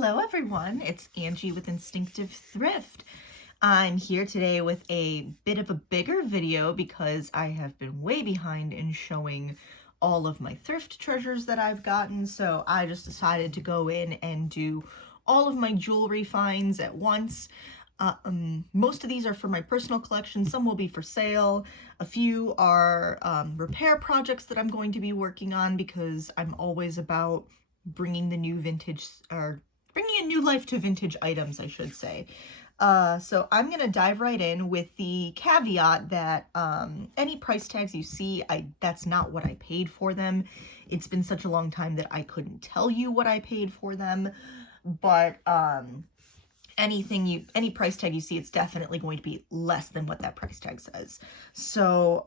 Hello everyone, it's Angie with Instinctive Thrift. I'm here today with a bit of a bigger video because I have been way behind in showing all of my thrift treasures that I've gotten, so I just decided to go in and do all of my jewelry finds at once. Most of these are for my personal collection, some will be for sale. A few are repair projects that I'm going to be working on because I'm always about bringing the new vintage, or bringing a new life to vintage items, I should say. So I'm going to dive right in with the caveat that any price tags you see, that's not what I paid for them. It's been such a long time that I couldn't tell you what I paid for them, but any price tag you see, it's definitely going to be less than what that price tag says. So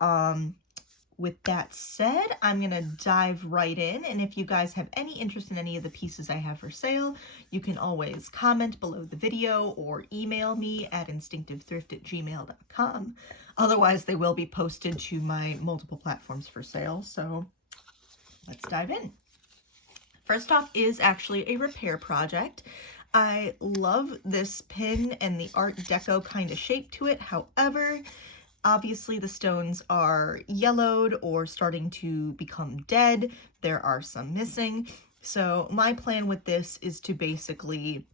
with that said, I'm going to dive right in, and if you guys have any interest in any of the pieces I have for sale, you can always comment below the video or email me at instinctivethrift@gmail.com. Otherwise, they will be posted to my multiple platforms for sale, so let's dive in. First off is actually a repair project. I love this pin and the Art Deco kind of shape to it. However, obviously the stones are yellowed or starting to become dead. There are some missing. So my plan with this is to basically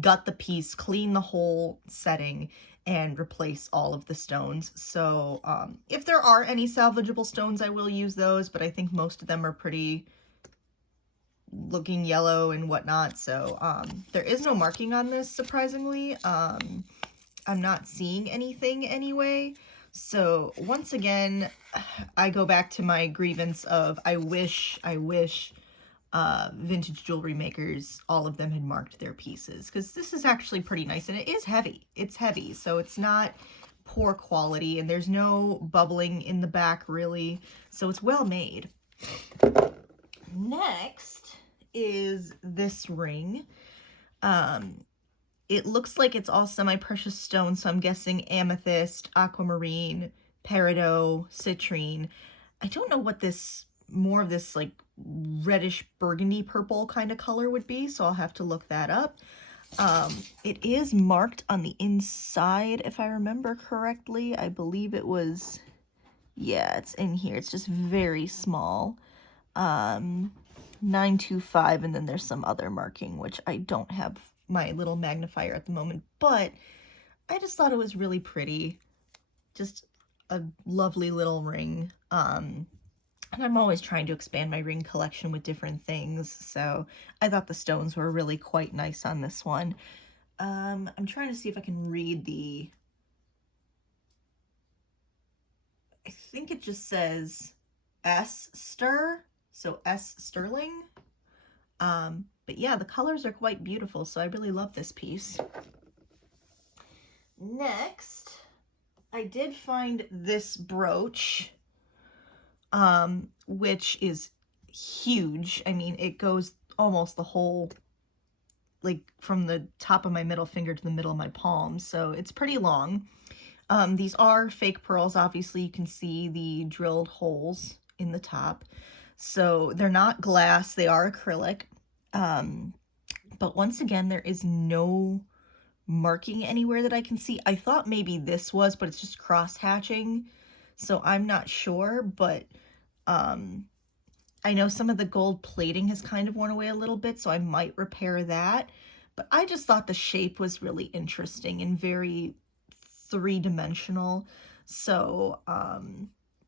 gut the piece, clean the whole setting, and replace all of the stones. So if there are any salvageable stones, I will use those, but I think most of them are pretty looking yellow and whatnot. So there is no marking on this, surprisingly. I'm not seeing anything anyway. So once again, I go back to my grievance of I wish vintage jewelry makers, all of them had marked their pieces, because this is actually pretty nice, and it is heavy. It's heavy, so it's not poor quality, and there's no bubbling in the back really, so it's well made. Next is this ring. It looks like it's all semi-precious stones, so I'm guessing amethyst, aquamarine, peridot, citrine. I don't know what this, more of this like reddish burgundy purple kind of color would be, so I'll have to look that up. It is marked on the inside, if I remember correctly. I believe it was, yeah, it's in here. It's just very small. 925, and then there's some other marking, which I don't have my little magnifier at the moment, but I just thought it was really pretty. Just a lovely little ring. And I'm always trying to expand my ring collection with different things, so I thought the stones were really quite nice on this one. I'm trying to see if I can read the, I think it just says S stir, so S sterling. But yeah, the colors are quite beautiful, so I really love this piece. Next, I did find this brooch, which is huge. I mean, it goes almost the whole, like from the top of my middle finger to the middle of my palm, so it's pretty long. These are fake pearls. Obviously, you can see the drilled holes in the top. So they're not glass, they are acrylic. But once again, there is no marking anywhere that I can see. I thought maybe this was, but it's just cross hatching, so I'm not sure. But I know some of the gold plating has kind of worn away a little bit, so I might repair that. But I just thought the shape was really interesting and very three-dimensional, so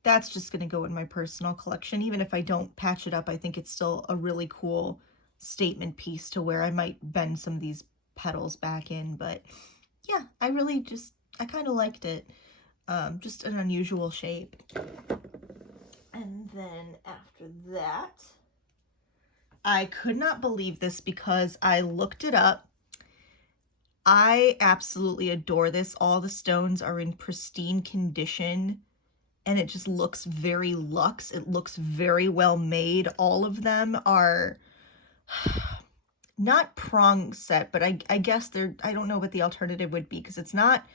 that's just going to go in my personal collection. Even if I don't patch it up, I think it's still a really cool statement piece to where I might bend some of these petals back in. But yeah, I kind of liked it. Just an unusual shape. And then after that, I could not believe this because I looked it up. I absolutely adore this. All the stones are in pristine condition, and it just looks very luxe. It looks very well made. All of them are not prong set, but I guess they're, I don't know what the alternative would be, because it's not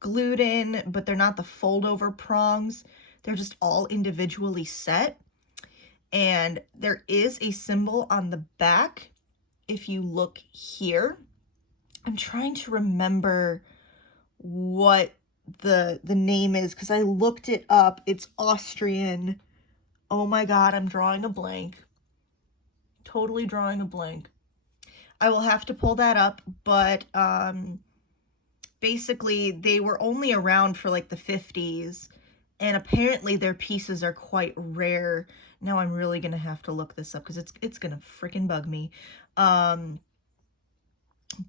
glued in, but they're not the fold over prongs. They're just all individually set. And there is a symbol on the back if you look here, I'm trying to remember what the name is because I looked it up. It's Austrian. Oh my God, I'm drawing a blank. Totally drawing a blank. I will have to pull that up, but basically they were only around for like the 50s, and apparently their pieces are quite rare. Now I'm really gonna have to look this up because it's gonna freaking bug me.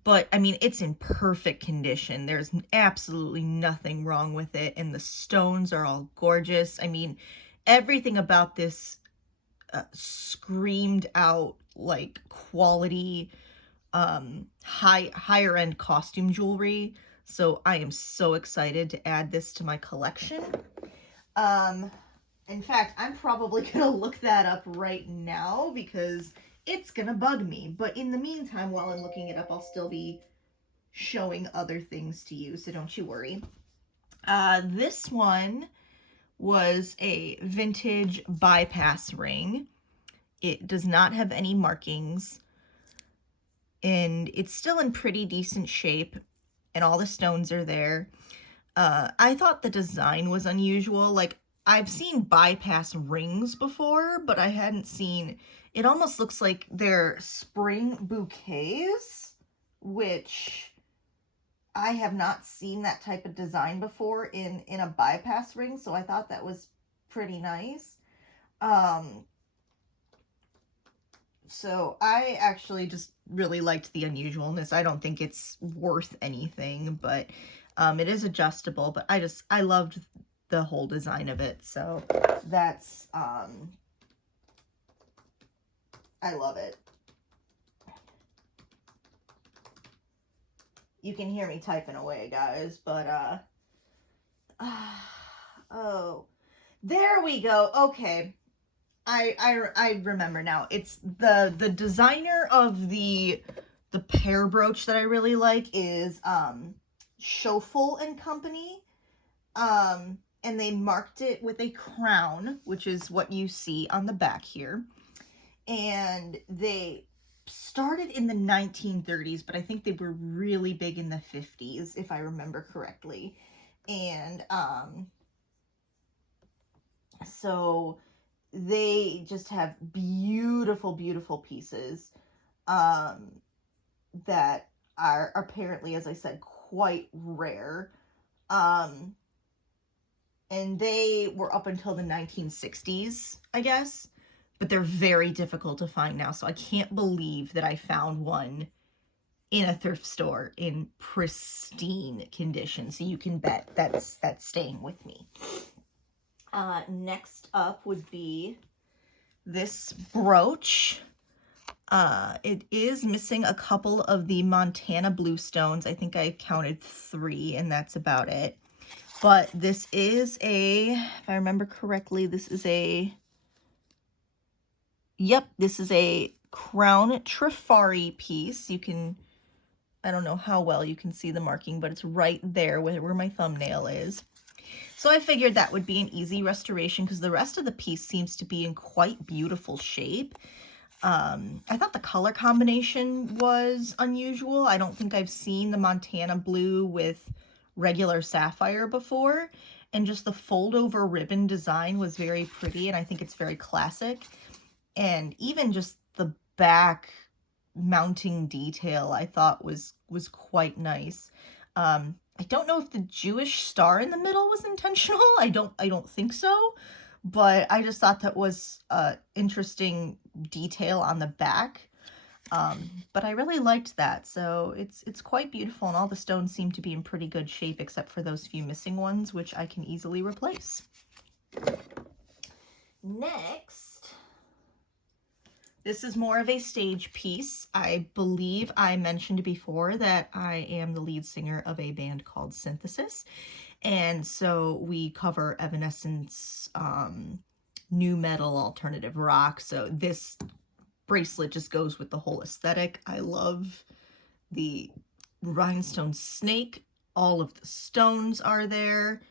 But I mean, it's in perfect condition. There's absolutely nothing wrong with it, and the stones are all gorgeous. I mean, everything about this screamed out like quality, higher end costume jewelry. So I am so excited to add this to my collection. In fact, I'm probably gonna look that up right now because it's gonna bug me. But in the meantime, while I'm looking it up, I'll still be showing other things to you, so don't you worry. This one was a vintage bypass ring. It does not have any markings, and it's still in pretty decent shape, and all the stones are there. I thought the design was unusual. Like, I've seen bypass rings before, but I hadn't seen, it almost looks like they're spring bouquets, which I have not seen that type of design before in a bypass ring, so I thought that was pretty nice. So I actually just really liked the unusualness. I don't think it's worth anything, but it is adjustable, but I loved the whole design of it. So that's, I love it. You can hear me typing away, guys, but, oh, there we go. Okay. I remember now. It's the designer of the pear brooch that I really like is Schoeffel and Company. And they marked it with a crown, which is what you see on the back here. And they started in the 1930s, but I think they were really big in the 50s, if I remember correctly. And so they just have beautiful, beautiful pieces that are apparently, as I said, quite rare. And they were up until the 1960s, I guess, but they're very difficult to find now. So I can't believe that I found one in a thrift store in pristine condition. So you can bet that's staying with me. Next up would be this brooch. It is missing a couple of the Montana blue stones. I think I counted 3, and that's about it. But this is a, if I remember correctly, this is a crown trifari piece. You can, I don't know how well you can see the marking, but it's right there where my thumbnail is. So I figured that would be an easy restoration because the rest of the piece seems to be in quite beautiful shape. I thought the color combination was unusual. I don't think I've seen the Montana blue with regular sapphire before. And just the fold over ribbon design was very pretty, and I think it's very classic. And even just the back mounting detail I thought was quite nice. I don't know if the Jewish star in the middle was intentional. I don't think so, but I just thought that was interesting detail on the back. But I really liked that. So it's quite beautiful, and all the stones seem to be in pretty good shape except for those few missing ones, which I can easily replace. Next, this is more of a stage piece. I believe I mentioned before that I am the lead singer of a band called Synthesis. And so we cover Evanescence, new metal, alternative rock. So this bracelet just goes with the whole aesthetic. I love the rhinestone snake. All of the stones are there.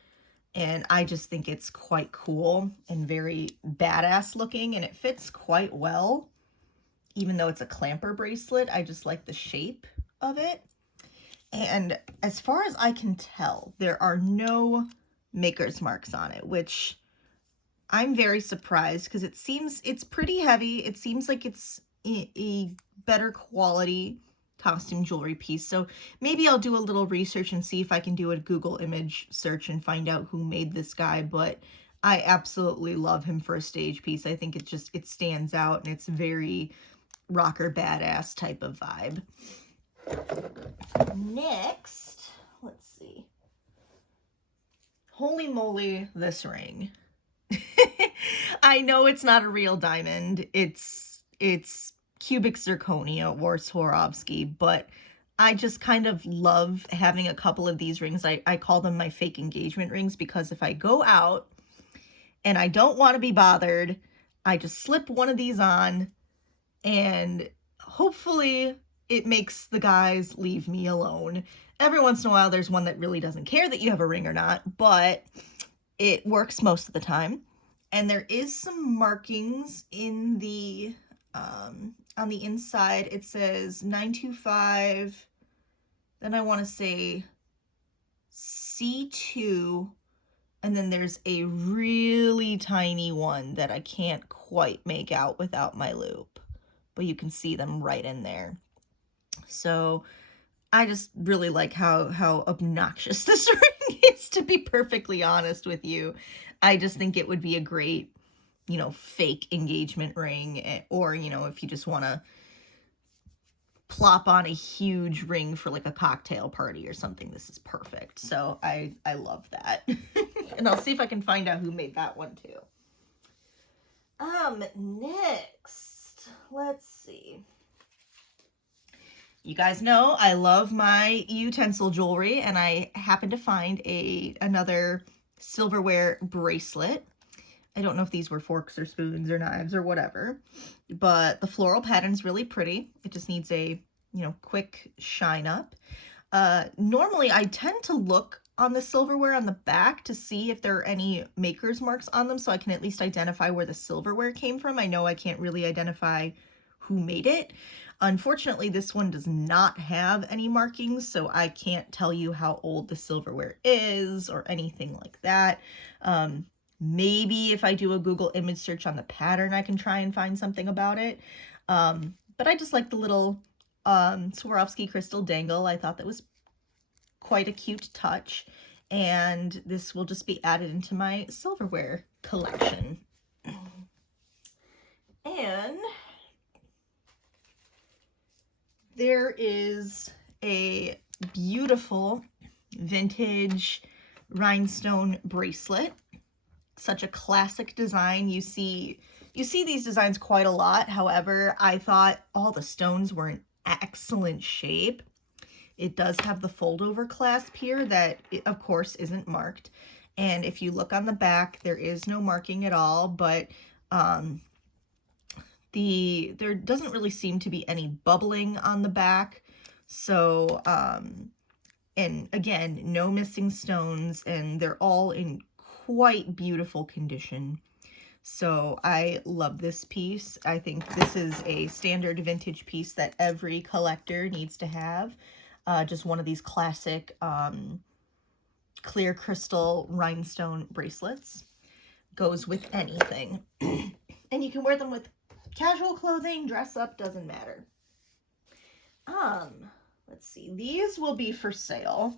And I just think it's quite cool and very badass looking, and it fits quite well. even though it's a clamper bracelet, I just like the shape of it. And as far as I can tell, there are no maker's marks on it, which I'm very surprised because it's pretty heavy. It seems like it's a better quality costume jewelry piece. So maybe I'll do a little research and see if I can do a Google image search and find out who made this guy. But I absolutely love him for a stage piece. I think it stands out, and it's very rocker badass type of vibe. Next, let's see. Holy moly, this ring. I know it's not a real diamond. It's cubic zirconia or Swarovski, but I just kind of love having a couple of these rings. I call them my fake engagement rings, because if I go out and I don't want to be bothered, I just slip one of these on, and hopefully it makes the guys leave me alone. Every once in a while, there's one that really doesn't care that you have a ring or not, but it works most of the time. And there is some markings in the, on the inside. It says 925, then I want to say C2, and then there's a really tiny one that I can't quite make out without my loupe, but you can see them right in there. So I just really like how obnoxious this ring is, to be perfectly honest with you. I just think it would be a great, you know, fake engagement ring, or, you know, if you just want to plop on a huge ring for like a cocktail party or something, this is perfect. So I love that. And I'll see if I can find out who made that one too. Next, let's see. You guys know I love my utensil jewelry, and I happened to find another silverware bracelet. I don't know if these were forks or spoons or knives or whatever, but the floral pattern's really pretty. It just needs a, you know, quick shine up. Normally I tend to look on the silverware on the back to see if there are any maker's marks on them, so I can at least identify where the silverware came from. I know I can't really identify who made it. Unfortunately, this one does not have any markings, so I can't tell you how old the silverware is or anything like that. Maybe if I do a Google image search on the pattern, I can try and find something about it. But I just like the little Swarovski crystal dangle. I thought that was quite a cute touch, and this will just be added into my silverware collection. And there is a beautiful vintage rhinestone bracelet. Such a classic design. You see these designs quite a lot. However, I thought all the stones were in excellent shape. It does have the fold over clasp here that, of course, isn't marked. And if you look on the back, there is no marking at all, but there doesn't really seem to be any bubbling on the back. So, and again, no missing stones, and they're all in quite beautiful condition. So I love this piece. I think this is a standard vintage piece that every collector needs to have. Just one of these classic clear crystal rhinestone bracelets. Goes with anything. And you can wear them with casual clothing, dress up, doesn't matter. Let's see. These will be for sale.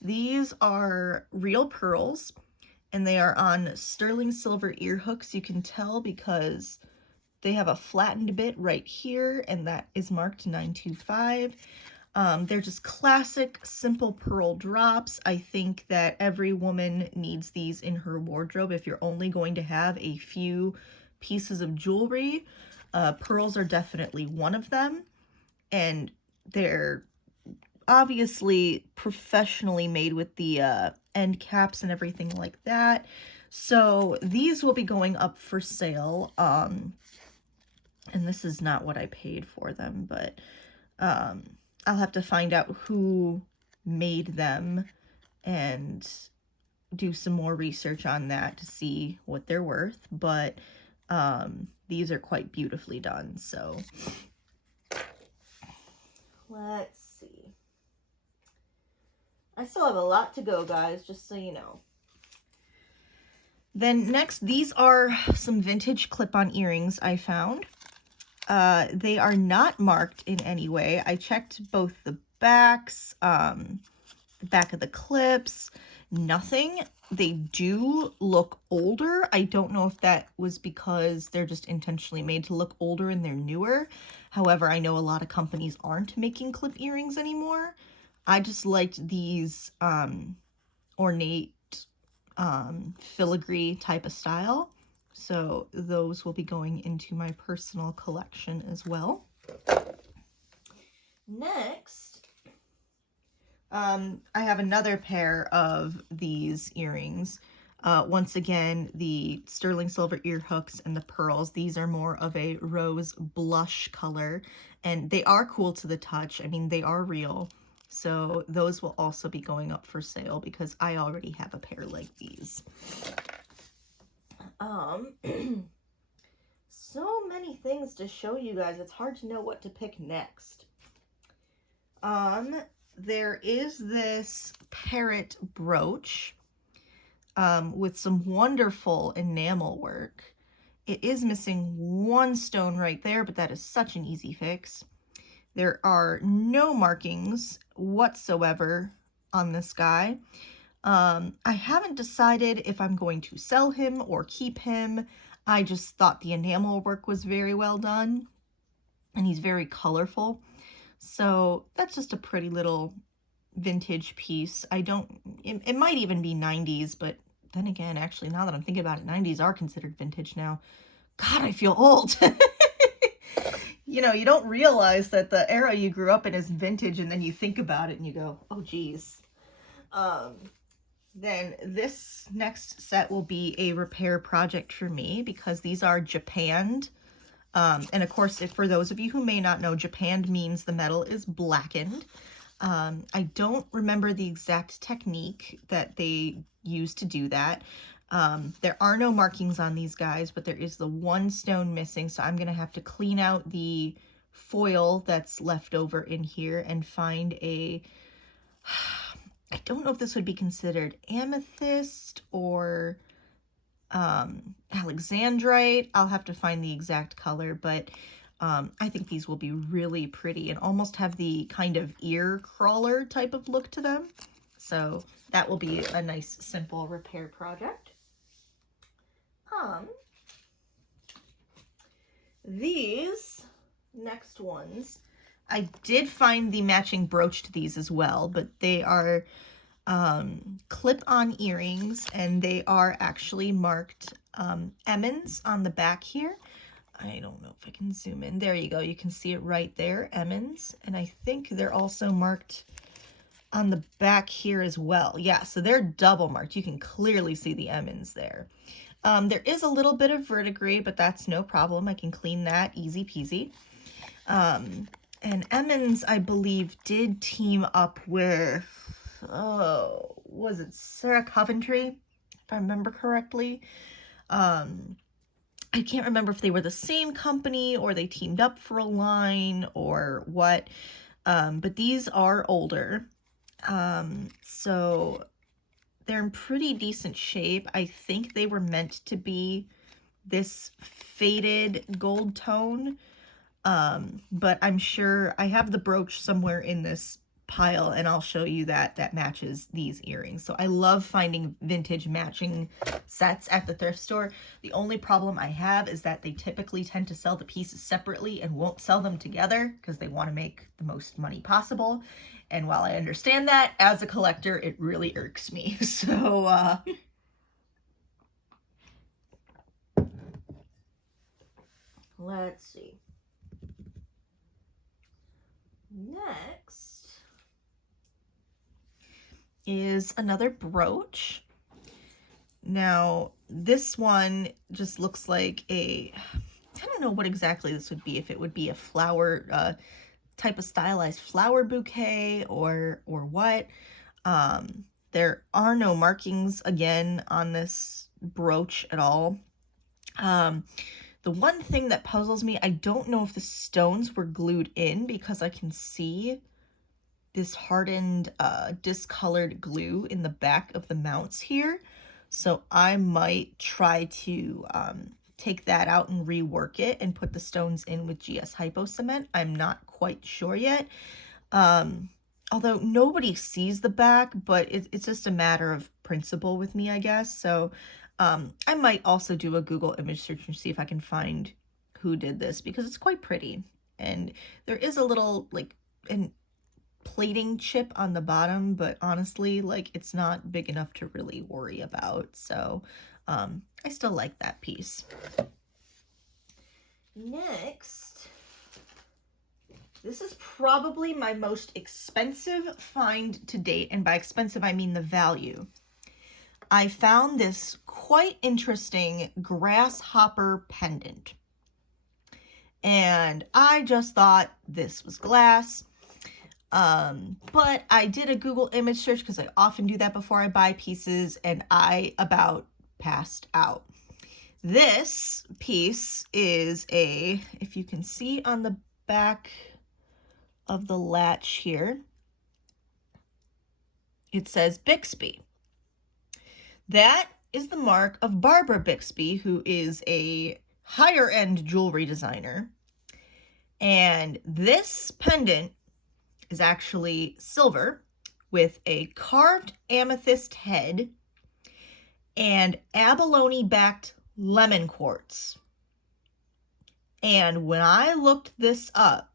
These are real pearls, and they are on sterling silver ear hooks. You can tell because they have a flattened bit right here, and that is marked 925. They're just classic, simple pearl drops. I think that every woman needs these in her wardrobe. If you're only going to have a few pieces of jewelry, pearls are definitely one of them. And they're obviously professionally made with the end caps and everything like that. So these will be going up for sale. And this is not what I paid for them, but I'll have to find out who made them and do some more research on that to see what they're worth. But these are quite beautifully done. So let's see. I still have a lot to go, guys, just so you know. Then next, these are some vintage clip-on earrings I found. They are not marked in any way. I checked both the backs, the back of the clips, nothing. They do look older. I don't know if that was because they're just intentionally made to look older and they're newer. However, I know a lot of companies aren't making clip earrings anymore. I just liked these ornate filigree type of style. So those will be going into my personal collection as well. Next, I have another pair of these earrings. Once again, the sterling silver ear hooks and the pearls. These are more of a rose blush color, and they are cool to the touch. I mean, they are real. So those will also be going up for sale because I already have a pair like these. So many things to show you guys. It's hard to know what to pick next. There is this parrot brooch with some wonderful enamel work. It is missing one stone right there, but that is such an easy fix. There are no markings whatsoever on this guy. I haven't decided if I'm going to sell him or keep him. I just thought the enamel work was very well done, and he's very colorful. So that's just a pretty little vintage piece. It might even be 90s, but then again, actually, now that I'm thinking about it, 90s are considered vintage now. God, I feel old. You know, you don't realize that the era you grew up in is vintage, and then you think about it and you go, oh, geez. Then this next set will be a repair project for me because these are japanned. And of course, for those of you who may not know, japanned means the metal is blackened. I don't remember the exact technique that they use to do that. There are no markings on these guys, but there is the one stone missing. So I'm going to have to clean out the foil that's left over in here and find a, I don't know if this would be considered amethyst or alexandrite. I'll have to find the exact color, but I think these will be really pretty and almost have the kind of ear crawler type of look to them. So that will be a nice, simple repair project. These next ones, I did find the matching brooch to these as well, but they are clip-on earrings, and they are actually marked Emmons on the back here. I don't know if I can zoom in. There you go. You can see it right there, Emmons. And I think they're also marked on the back here as well. Yeah, so they're double marked. You can clearly see the Emmons there. There is a little bit of verdigris, but that's no problem. I can clean that easy peasy. And Emmons, I believe, did team up with, oh, was it Sarah Coventry, if I remember correctly? I can't remember if they were the same company or they teamed up for a line or what, but these are older. So they're in pretty decent shape. I think they were meant to be this faded gold tone, but I'm sure I have the brooch somewhere in this pile and I'll show you that matches these earrings. So I love finding vintage matching sets at the thrift store. The only problem I have is that they typically tend to sell the pieces separately and won't sell them together because they want to make the most money possible. And while I understand that, as a collector, it really irks me. So, let's see. Next is another brooch. Now, this one just looks like I don't know what exactly this would be, if it would be a flower, type of stylized flower bouquet or what. There are no markings again on this brooch at all. The one thing that puzzles me, I don't know if the stones were glued in, because I can see this hardened, discolored glue in the back of the mounts here. So I might try to take that out and rework it and put the stones in with GS Hypo Cement. I'm not quite sure yet. Although nobody sees the back, but it's just a matter of principle with me, I guess. So I might also do a Google image search and see if I can find who did this, because it's quite pretty. And there is a little, like, an plating chip on the bottom, but honestly, like, it's not big enough to really worry about. So I still like that piece. Next, this is probably my most expensive find to date, and by expensive I mean the value. I found this quite interesting grasshopper pendant, and I just thought this was glass. But I did a Google image search, because I often do that before I buy pieces, and I about passed out. This piece is if you can see on the back of the latch here, it says Bixby. That is the mark of Barbara Bixby, who is a higher end jewelry designer. And this pendant is actually silver with a carved amethyst head and abalone backed lemon quartz. And when I looked this up,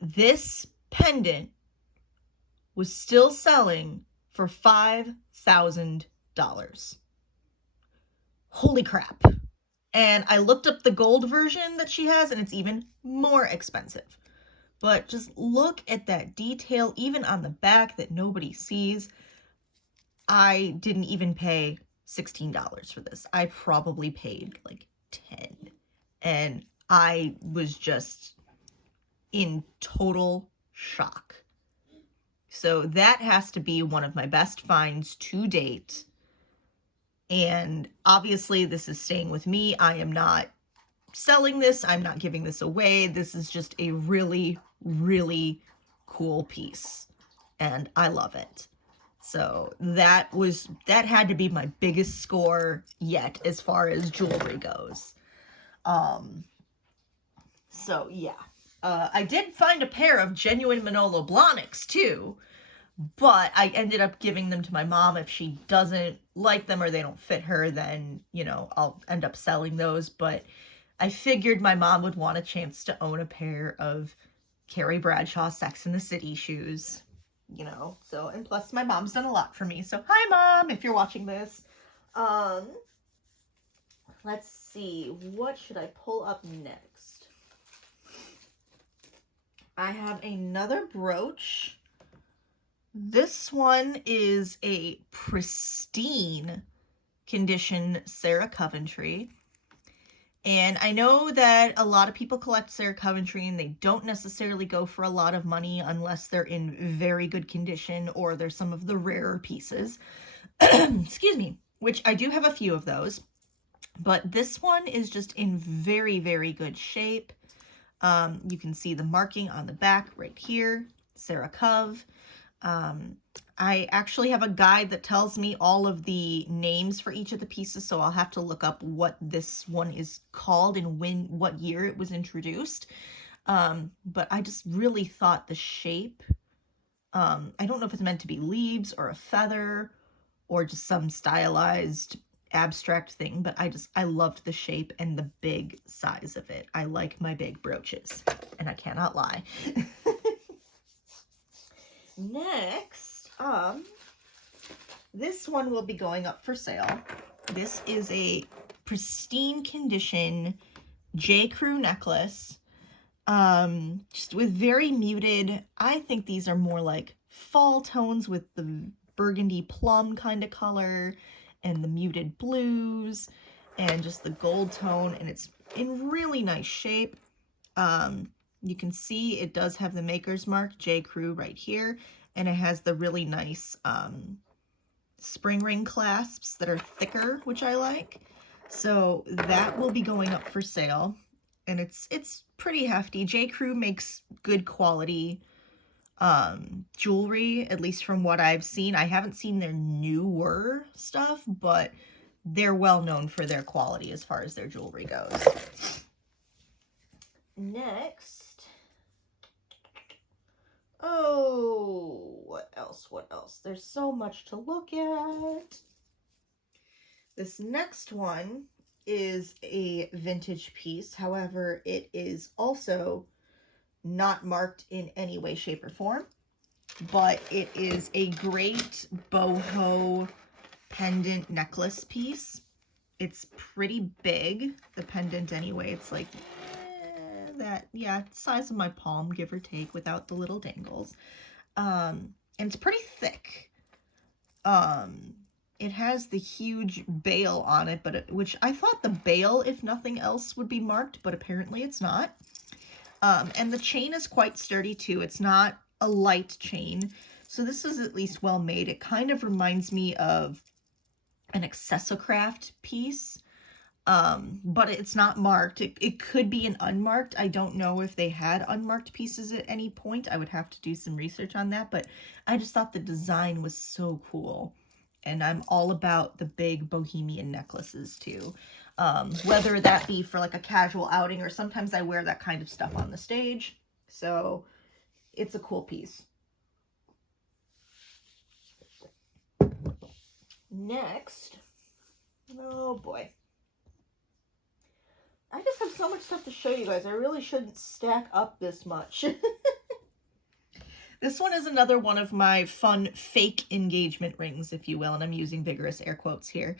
this pendant was still selling for $5,000. Holy crap. And I looked up the gold version that she has, and it's even more expensive. But just look at that detail, even on the back, that nobody sees. I didn't even pay $16 for this. I probably paid like $10. And I was just in total shock. So that has to be one of my best finds to date. And obviously this is staying with me. I am not selling this. I'm not giving this away. This is just a really, really cool piece. And I love it. So that had to be my biggest score yet as far as jewelry goes. So yeah. I did find a pair of genuine Manolo Blahniks too, but I ended up giving them to my mom. If she doesn't like them or they don't fit her, then, you know, I'll end up selling those. But I figured my mom would want a chance to own a pair of Carrie Bradshaw Sex and the City shoes, you know. So, and plus my mom's done a lot for me. So, hi Mom, if you're watching this. Let's see, what should I pull up next? I have another brooch. This one is a pristine condition Sarah Coventry. And I know that a lot of people collect Sarah Coventry and they don't necessarily go for a lot of money unless they're in very good condition or they're some of the rarer pieces. Excuse me, which I do have a few of those. But this one is just in very, very good shape. You can see the marking on the back right here, Sarah Cove. I actually have a guide that tells me all of the names for each of the pieces, so I'll have to look up what this one is called and what year it was introduced. But I just really thought the shape, I don't know if it's meant to be leaves or a feather or just some stylized abstract thing, but I loved the shape and the big size of it. I like my big brooches, and I cannot lie. Next, this one will be going up for sale. This is a pristine condition J. Crew necklace, just with very muted, I think these are more like fall tones with the burgundy plum kind of color and the muted blues and just the gold tone, and it's in really nice shape. You can see it does have the maker's mark, J. Crew, right here, and it has the really nice spring ring clasps that are thicker, which I like. So that will be going up for sale, and it's pretty hefty. J. Crew makes good quality jewelry, at least from what I've seen. I haven't seen their newer stuff, but they're well known for their quality as far as their jewelry goes. Next, oh, what else? What else? There's so much to look at. This next one is a vintage piece. However, it is also not marked in any way, shape, or form, but it is a great boho pendant necklace piece. It's pretty big, the pendant anyway. It's like size of my palm, give or take, without the little dangles. And it's pretty thick. It has the huge bail on it, which I thought the bail, if nothing else, would be marked, but apparently it's not. And the chain is quite sturdy too. It's not a light chain, so this is at least well made. It kind of reminds me of an Accessocraft piece, but it's not marked. It could be an unmarked. I don't know if they had unmarked pieces at any point. I would have to do some research on that, but I just thought the design was so cool. And I'm all about the big bohemian necklaces too. Whether that be for like a casual outing, or sometimes I wear that kind of stuff on the stage. So it's a cool piece. Next, oh boy. I just have so much stuff to show you guys. I really shouldn't stack up this much. This one is another one of my fun fake engagement rings, if you will, and I'm using vigorous air quotes here.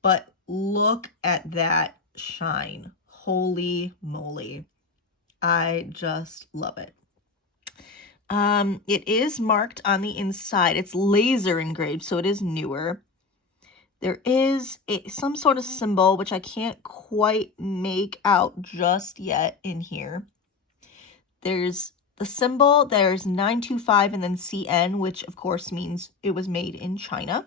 But look at that shine. Holy moly. I just love it. It is marked on the inside. It's laser engraved, so it is newer. There is some sort of symbol, which I can't quite make out just yet in here. There's the symbol, there's 925 and then CN, which of course means it was made in China.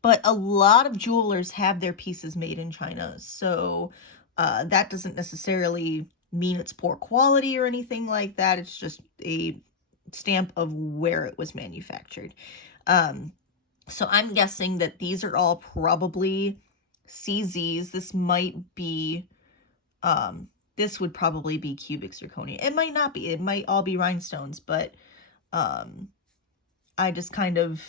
But a lot of jewelers have their pieces made in China, so that doesn't necessarily mean it's poor quality or anything like that. It's just a stamp of where it was manufactured. So I'm guessing that these are all probably CZs. This might be, this would probably be cubic zirconia. It might not be. It might all be rhinestones, but I just kind of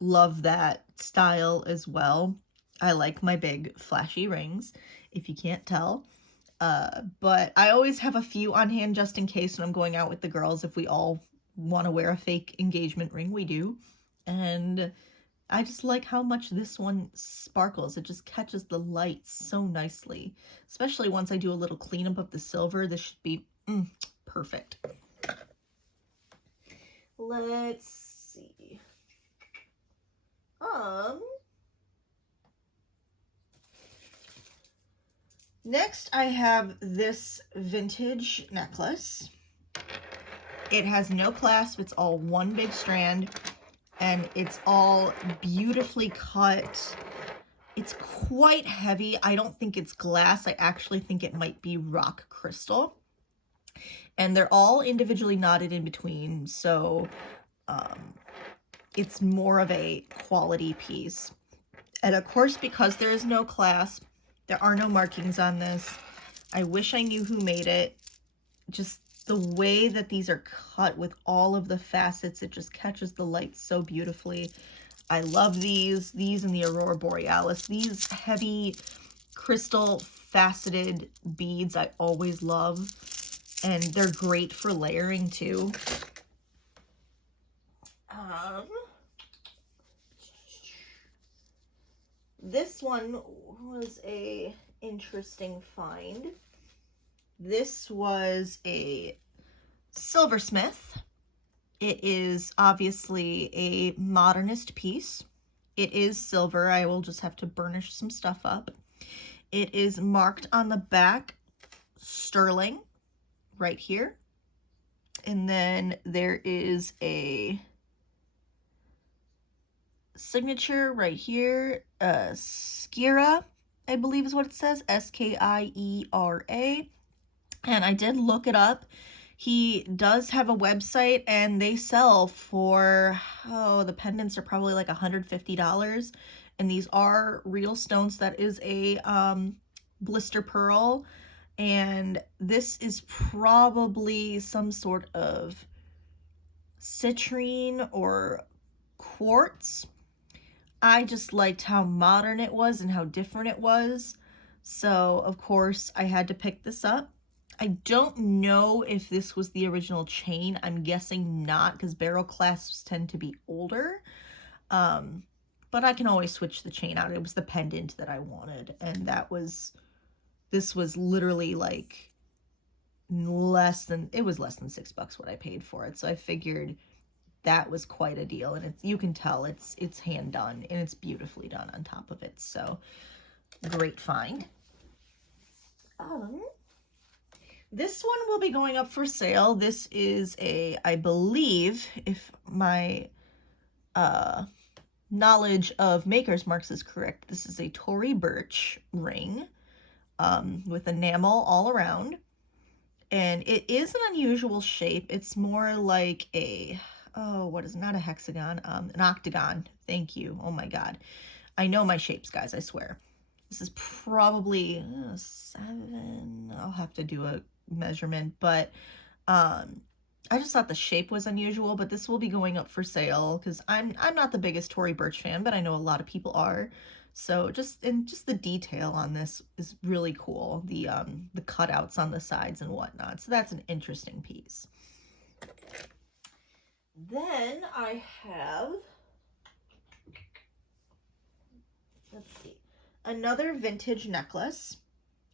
love that style as well. I like my big flashy rings, if you can't tell. But I always have a few on hand just in case when I'm going out with the girls. If we all want to wear a fake engagement ring, we do. And I just like how much this one sparkles. It just catches the light so nicely. Especially once I do a little cleanup of the silver. This should be perfect. Let's see. Next I have this vintage necklace. It has no clasp. It's all one big strand. And it's all beautifully cut. It's quite heavy. I don't think it's glass. I actually think it might be rock crystal. And they're all individually knotted in between. So it's more of a quality piece. And of course, because there is no clasp, there are no markings on this. I wish I knew who made it. Just the way that these are cut with all of the facets, it just catches the light so beautifully. I love these and the Aurora Borealis. These heavy crystal faceted beads I always love, and they're great for layering too. This one was a interesting find. This was a silversmith. It is obviously a modernist piece. It is silver. I will just have to burnish some stuff up. It is marked on the back sterling right here. And then there is a signature right here, Skira, I believe is what it says, Skiera. And I did look it up. He does have a website and they sell for, oh, the pendants are probably like $150. And these are real stones. That is a blister pearl. And this is probably some sort of citrine or quartz. I just liked how modern it was and how different it was. So, of course, I had to pick this up. I don't know if this was the original chain. I'm guessing not, because barrel clasps tend to be older. But I can always switch the chain out. It was the pendant that I wanted, and this was literally like less than $6 what I paid for it. So I figured that was quite a deal, and you can tell it's hand done and it's beautifully done on top of it. So great find. This one will be going up for sale. This is I believe, if my knowledge of Maker's Marks is correct, this is a Tory Burch ring with enamel all around. And it is an unusual shape. It's more like not a hexagon, an octagon. Thank you. Oh my God. I know my shapes, guys, I swear. This is probably 7. I'll have to do a measurement, but I just thought the shape was unusual. But this will be going up for sale because I'm not the biggest Tory Burch fan, but I know a lot of people are. So just the detail on this is really cool. The cutouts on the sides and whatnot. So that's an interesting piece. Then I have, let's see, another vintage necklace.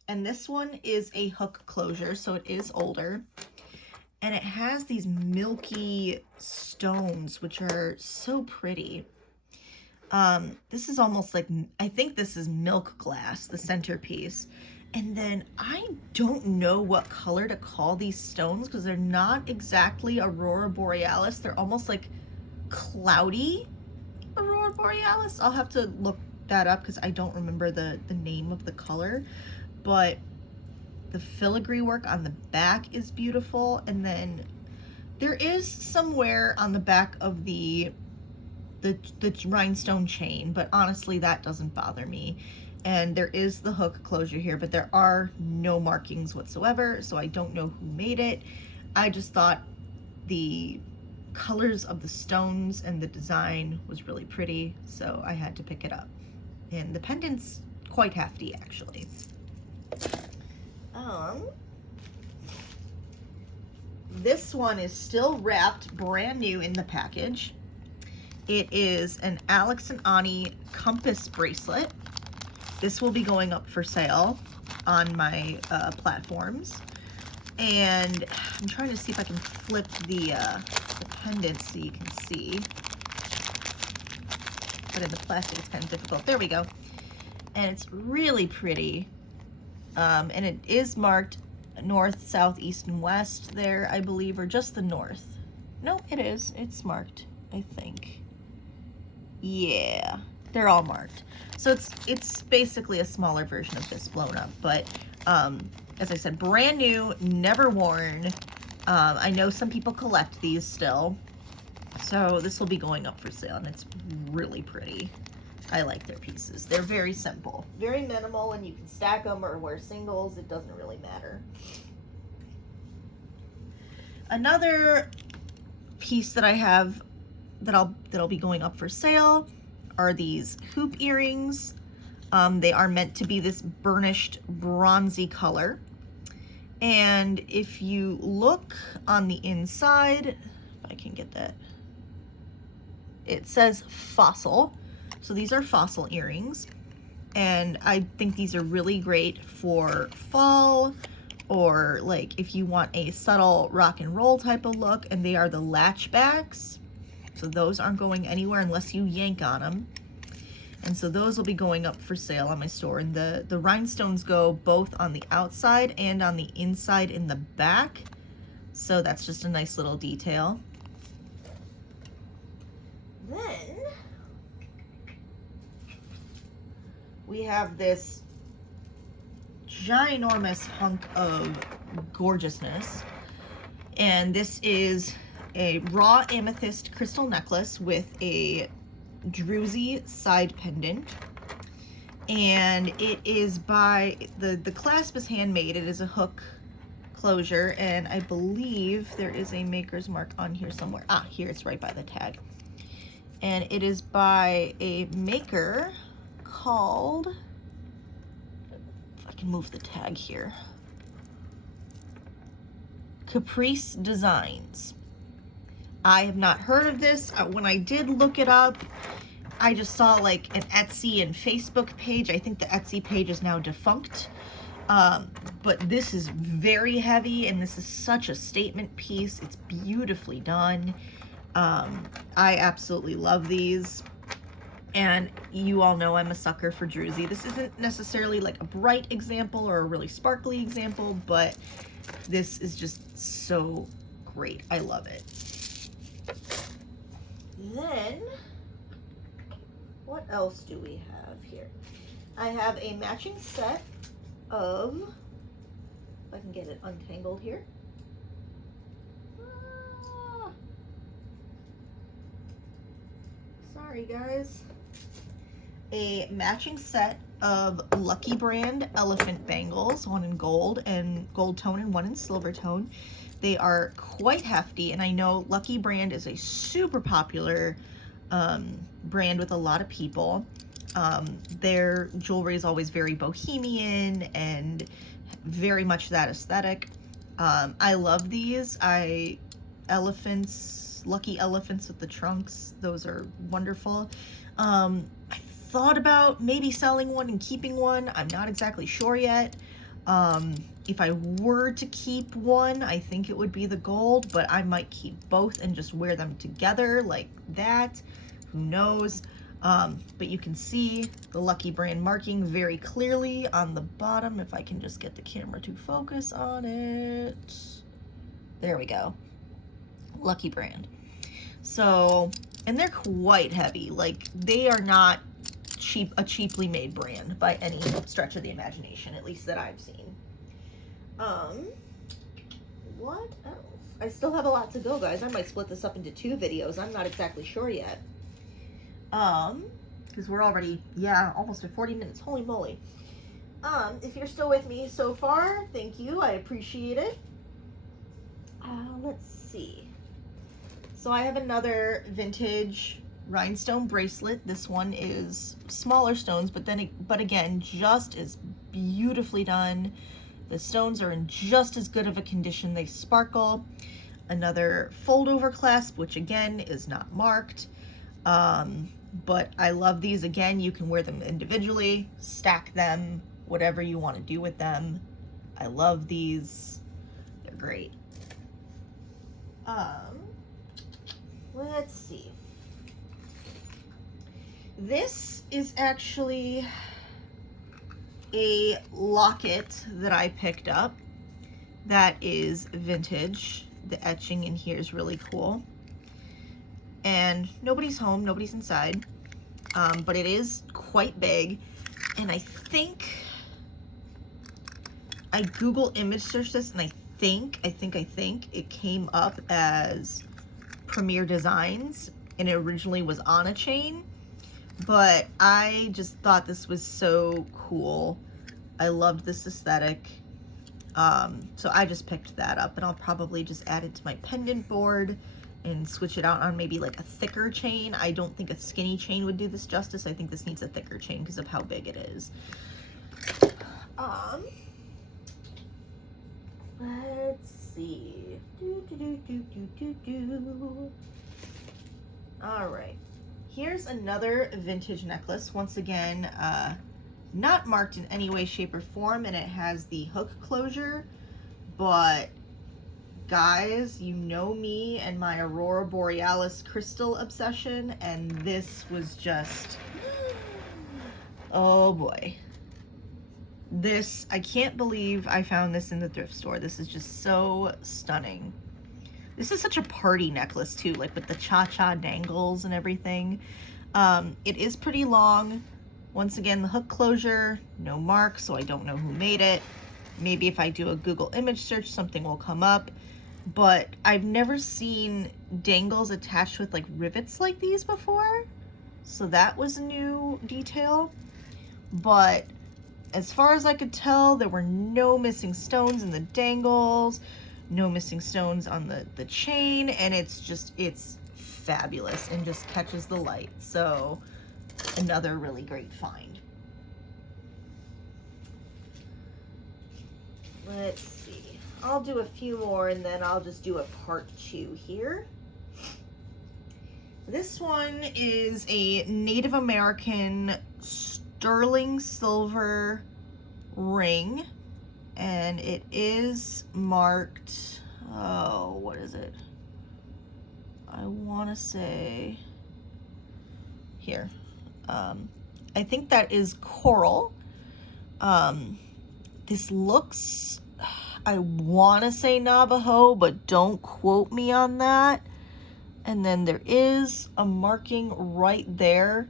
And this one is a hook closure, so it is older. And it has these milky stones, which are so pretty. This is almost like, I think this is milk glass, the centerpiece. And then I don't know what color to call these stones because they're not exactly Aurora Borealis. They're almost like cloudy Aurora Borealis. I'll have to look that up because I don't remember the name of the color. But the filigree work on the back is beautiful. And then there is somewhere on the back of the rhinestone chain, but honestly that doesn't bother me. And there is the hook closure here, but there are no markings whatsoever, so I don't know who made it. I just thought the colors of the stones and the design was really pretty, so I had to pick it up. And the pendant's quite hefty, actually. This one is still wrapped brand new in the package. It is an Alex and Ani compass bracelet. This will be going up for sale on my platforms. And I'm trying to see if I can flip the pendant so you can see. But in the plastic, it's kind of difficult. There we go. And it's really pretty. And it is marked north, south, east, and west there, I believe, or just the north. No, it is. It's marked, I think. Yeah, they're all marked. So it's basically a smaller version of this blown up, but as I said, brand new, never worn. I know some people collect these still, so this will be going up for sale, and it's really pretty. I like their pieces. They're very simple, very minimal, and you can stack them or wear singles. It doesn't really matter. Another piece that I have that'll be going up for sale are these hoop earrings. They are meant to be this burnished bronzy color. And if you look on the inside, if I can get that, it says fossil. So these are fossil earrings. And I think these are really great for fall, or like if you want a subtle rock and roll type of look. And they are the latchbacks. So those aren't going anywhere unless you yank on them. And so those will be going up for sale on my store. And the rhinestones go both on the outside and on the inside in the back. So that's just a nice little detail. Then we have this ginormous hunk of gorgeousness. And this is a raw amethyst crystal necklace with a druzy side pendant. And it is by, the clasp is handmade. It is a hook closure, and I believe there is a maker's mark on here somewhere. Ah, here, it's right by the tag. And it is by a maker called, if I can move the tag here, Caprice Designs. I have not heard of this. When I did look it up, I just saw like an Etsy and Facebook page. I think the Etsy page is now defunct. But this is very heavy, and this is such a statement piece. It's beautifully done. I absolutely love these. And you all know I'm a sucker for druzy. This isn't necessarily like a bright example or a really sparkly example, but this is just so great. I love it. Then, what else do we have here? I have a matching set of, if I can get it untangled here. Sorry guys. A matching set of Lucky Brand elephant bangles, one in gold and gold tone and one in silver tone. They are quite hefty, and I know Lucky Brand is a super popular brand with a lot of people. Their jewelry is always very bohemian and very much that aesthetic. I love these. Lucky elephants with the trunks, those are wonderful. I thought about maybe selling one and keeping one. I'm not exactly sure yet. If I were to keep one, I think it would be the gold, but I might keep both and just wear them together like that. Who knows? But you can see the Lucky Brand marking very clearly on the bottom. If I can just get the camera to focus on it. There we go. Lucky Brand. So, and they're quite heavy. Like, they are not a cheaply made brand by any stretch of the imagination, at least that I've seen. What else? I still have a lot to go, guys. I might split this up into 2 videos. I'm not exactly sure yet. Because we're already, almost at 40 minutes. Holy moly. If you're still with me so far, thank you. I appreciate it. Let's see. So I have another vintage rhinestone bracelet. This one is smaller stones, but again, just as beautifully done. The stones are in just as good of a condition. They sparkle. Another fold over clasp, which again is not marked. But I love these. Again, you can wear them individually, stack them, whatever you want to do with them. I love these. They're great. Let's see. This is actually a locket that I picked up that is vintage. The etching in here is really cool. And nobody's home, nobody's inside, but it is quite big. And I think I Google image searched this, and I think it came up as Premier Designs, and it originally was on a chain. But I just thought this was so cool. I loved this aesthetic. So I just picked that up, and I'll probably just add it to my pendant board and switch it out on maybe like a thicker chain. I don't think a skinny chain would do this justice. I think this needs a thicker chain because of how big it is. Let's see. All right. Here's another vintage necklace. Once again, not marked in any way, shape, or form, and it has the hook closure. But guys, you know me and my Aurora Borealis crystal obsession, and this was just, oh boy. This, I can't believe I found this in the thrift store. This is just so stunning. This is such a party necklace too, like with the cha-cha dangles and everything. It is pretty long. Once again, the hook closure, no mark, so I don't know who made it. Maybe if I do a Google image search, something will come up. But I've never seen dangles attached with like rivets like these before. So that was a new detail. But as far as I could tell, there were no missing stones in the dangles, no missing stones on the chain, and it's fabulous and just catches the light. So another really great find. Let's see. I'll do a few more and then I'll just do a part 2 here. This one is a Native American sterling silver ring, and it is marked, oh, what is it? I want to say here. I think that is coral. This looks, I want to say Navajo, but don't quote me on that. And then there is a marking right there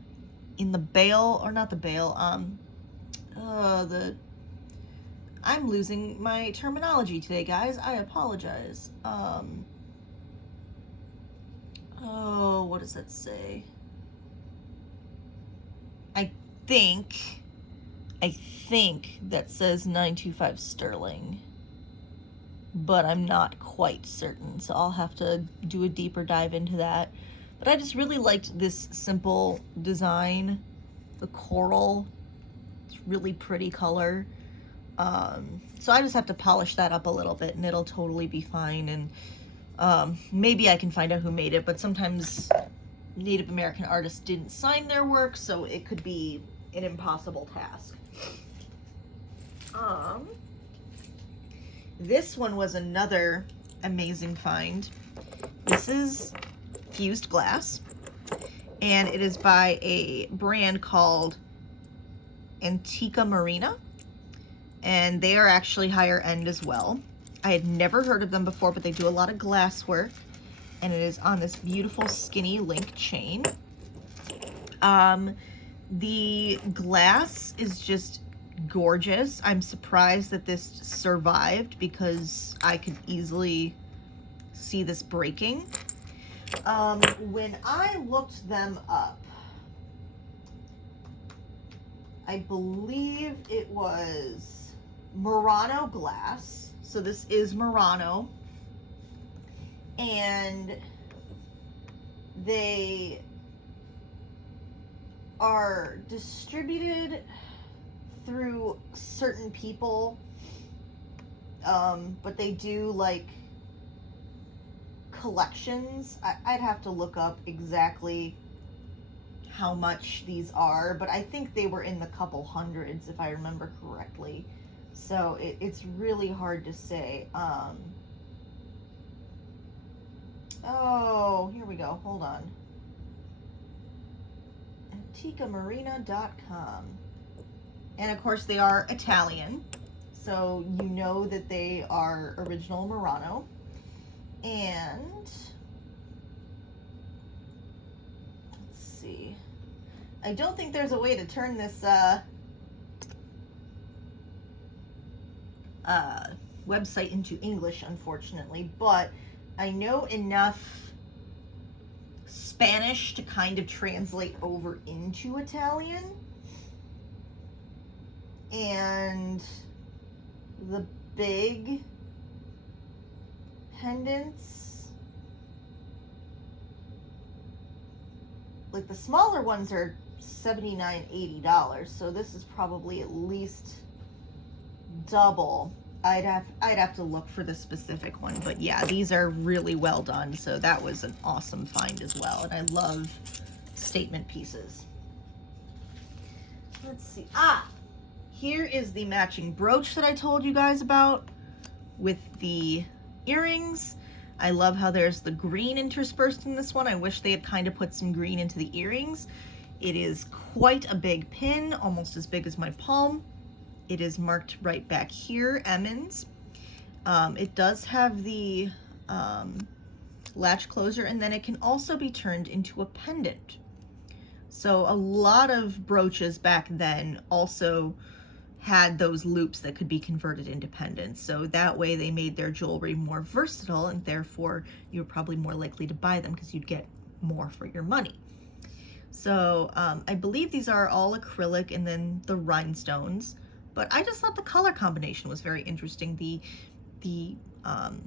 in the bail, or not the bail, I'm losing my terminology today, guys. I apologize. Oh, what does that say? I think that says 925 sterling, but I'm not quite certain, so I'll have to do a deeper dive into that. But I just really liked this simple design, the coral. It's really pretty color. So I just have to polish that up a little bit and it'll totally be fine. And maybe I can find out who made it, but sometimes Native American artists didn't sign their work, so it could be an impossible task. This one was another amazing find. This is fused glass, and it is by a brand called Antica Murina, and they are actually higher end as well. I had never heard of them before, but they do a lot of glass work, and it is on this beautiful skinny link chain. The glass is just gorgeous. I'm surprised that this survived because I could easily see this breaking. When I looked them up, I believe it was Murano glass. So this is Murano, and they are distributed through certain people, but they do like collections. I'd have to look up exactly how much these are, but I think they were in the couple hundreds if I remember correctly. So it's really hard to say. Oh, here we go. Hold on. AnticaMurina.com. And of course they are Italian, so you know that they are original Murano. And let's see. I don't think there's a way to turn this website into English, unfortunately, but I know enough Spanish to kind of translate over into Italian. And the big pendants, like the smaller ones are $79, $80, so this is probably at least double. I'd have to look for the specific one, but yeah, these are really well done, so that was an awesome find as well, and I love statement pieces. Let's see. Here is the matching brooch that I told you guys about with the earrings. I love how there's the green interspersed in this one. I wish they had kind of put some green into the earrings. It is quite a big pin, almost as big as my palm. It is marked right back here, Emmons. It does have the latch closer, and then it can also be turned into a pendant. So a lot of brooches back then also had those loops that could be converted into pendants. So that way they made their jewelry more versatile, and therefore you're probably more likely to buy them because you'd get more for your money. So I believe these are all acrylic and then the rhinestones, but I just thought the color combination was very interesting. The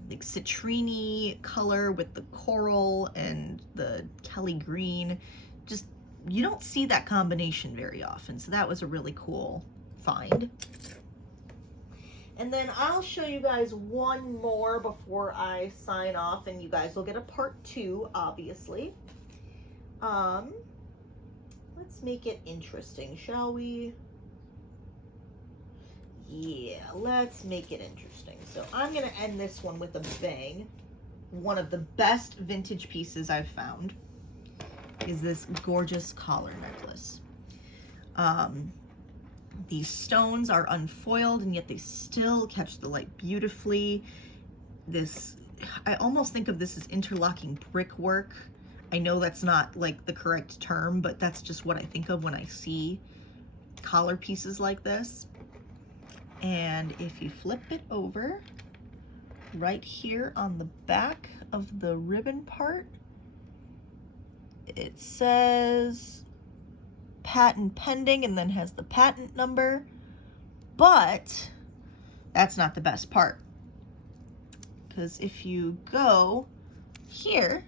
like citrine color with the coral and the Kelly green, just, you don't see that combination very often. So that was a really cool find. And then I'll show you guys one more before I sign off, and you guys will get a part 2, obviously. Let's make it interesting, shall we? Yeah, let's make it interesting. So I'm gonna end this one with a bang. One of the best vintage pieces I've found is this gorgeous collar necklace. These stones are unfoiled, and yet they still catch the light beautifully. This, I almost think of this as interlocking brickwork. I know that's not like the correct term, but that's just what I think of when I see collar pieces like this. And if you flip it over, right here on the back of the ribbon part, it says patent pending and then has the patent number. But that's not the best part, because if you go here,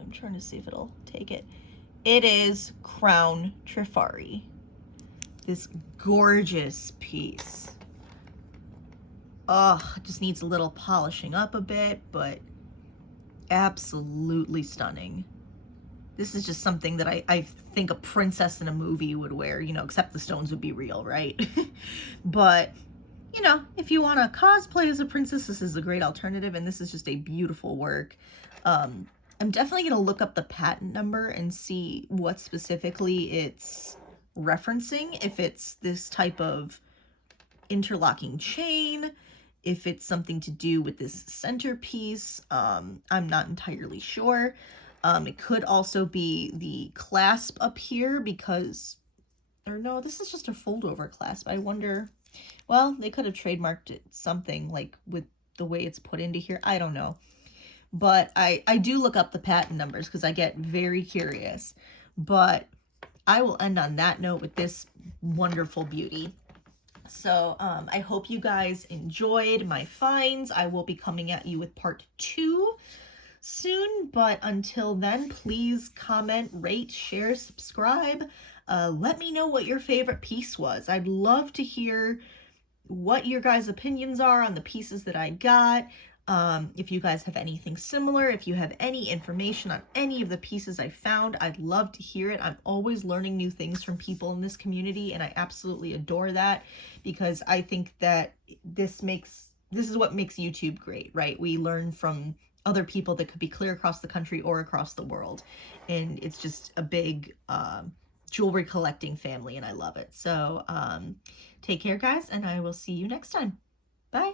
I'm trying to see if it'll take it. It is Crown Trifari. This gorgeous piece. Oh, it just needs a little polishing up a bit, but absolutely stunning. This is just something that I think a princess in a movie would wear, you know, except the stones would be real, right? But, you know, if you want to cosplay as a princess, this is a great alternative, and this is just a beautiful work. I'm definitely going to look up the patent number and see what specifically it's referencing, if it's this type of interlocking chain, if it's something to do with this centerpiece. I'm not entirely sure. It could also be the clasp up here, because, or no, this is just a fold over clasp. I wonder, well, they could have trademarked it something like with the way it's put into here. I don't know. But I do look up the patent numbers because I get very curious. But I will end on that note with this wonderful beauty. So I hope you guys enjoyed my finds. I will be coming at you with part 2 soon. But until then, please comment, rate, share, subscribe. Let me know what your favorite piece was. I'd love to hear what your guys' opinions are on the pieces that I got. If you guys have anything similar, if you have any information on any of the pieces I found, I'd love to hear it. I'm always learning new things from people in this community, and I absolutely adore that, because I think that this is what makes YouTube great, right? We learn from other people that could be clear across the country or across the world, and it's just a big jewelry collecting family, and I love it. So take care, guys, and I will see you next time. Bye.